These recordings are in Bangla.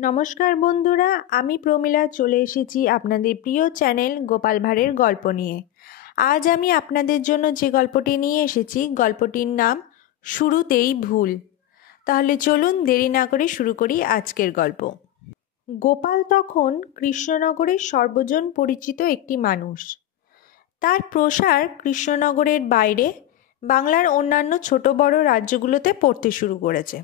নমস্কার বন্ধুরা, আমি প্রমীলা চলে এসেছি আপনাদের প্রিয় চ্যানেল গোপাল ভাঁড়ের গল্প নিয়ে। আজ আমি আপনাদের জন্য যে গল্পটি নিয়ে এসেছি, গল্পটির নাম শুরুতেই ভুল। তাহলে চলুন দেরি না করে শুরু করি আজকের গল্প। গোপাল তখন কৃষ্ণনগরের সর্বজন পরিচিত একটি মানুষ। তার প্রসার কৃষ্ণনগরের বাইরে বাংলার অন্যান্য ছোট বড় রাজ্যগুলোতে পড়তে শুরু করেছে।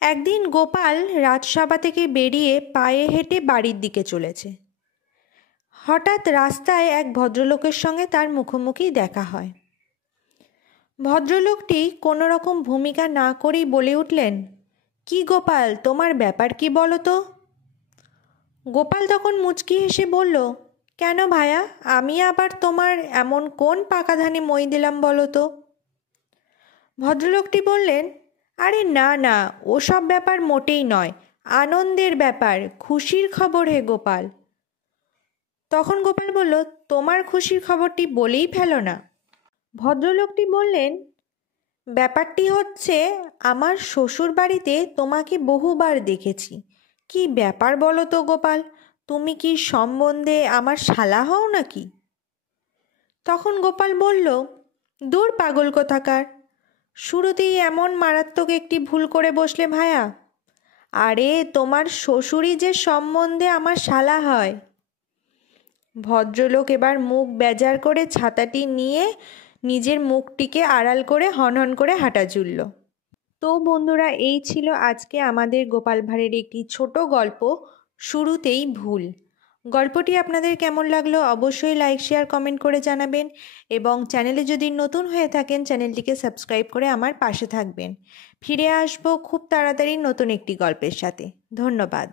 একদিন গোপাল রাজসভা থেকে বেরিয়ে পায়ে হেঁটে বাড়ির দিকে চলেছে। হঠাৎ রাস্তায় এক ভদ্রলোকের সঙ্গে তার মুখোমুখি দেখা হয়। ভদ্রলোকটি কোনো রকম ভূমিকা না করেই বলে উঠলেন, "কি গোপাল, তোমার ব্যাপার কি বলো তো?" গোপাল তখন মুচকি হেসে বলল, "কেন ভায়া, আমি আবার তোমার এমন কোন পাকা ধানে মই দিলাম বলো তো?" ভদ্রলোকটি বললেন, "আরে না না, ওসব ব্যাপার মোটেই নয়, আনন্দের ব্যাপার, খুশির খবর হে গোপাল।" তখন গোপাল বলল, "তোমার খুশির খবরটি বলেই ফেলো না।" ভদ্রলোকটি বললেন, "ব্যাপারটি হচ্ছে, আমার শ্বশুর বাড়িতে তোমাকে বহুবার দেখেছি। কি ব্যাপার বলো তো গোপাল, তুমি কি সম্বন্ধে আমার শালা হও নাকি?" তখন গোপাল বলল, "দূর পাগল কোথাকার, শুরুতেই এমন মারাত্মক একটি ভুল করে বসলে ভায়া। আরে তোমার শ্বশুরই যে সম্বন্ধে আমার শালা হয়।" ভদ্রলোক এবার মুখ বেজার করে ছাতাটি নিয়ে নিজের মুখটিকে আড়াল করে হনহন করে হাঁটা চলল। তো বন্ধুরা, এই ছিল আজকে আমাদের গোপাল ভাঁড়ের একটি ছোট গল্প, শুরুতেই ভুল। গল্পটি আপনাদের কেমন লাগলো অবশ্যই লাইক শেয়ার কমেন্ট করে জানাবেন, এবং চ্যানেলে যদি নতুন হয়ে থাকেন চ্যানেলটিকে সাবস্ক্রাইব করে আমার পাশে থাকবেন। ফিরে আসবো খুব তাড়াতাড়ি নতুন একটি গল্পের সাথে। ধন্যবাদ।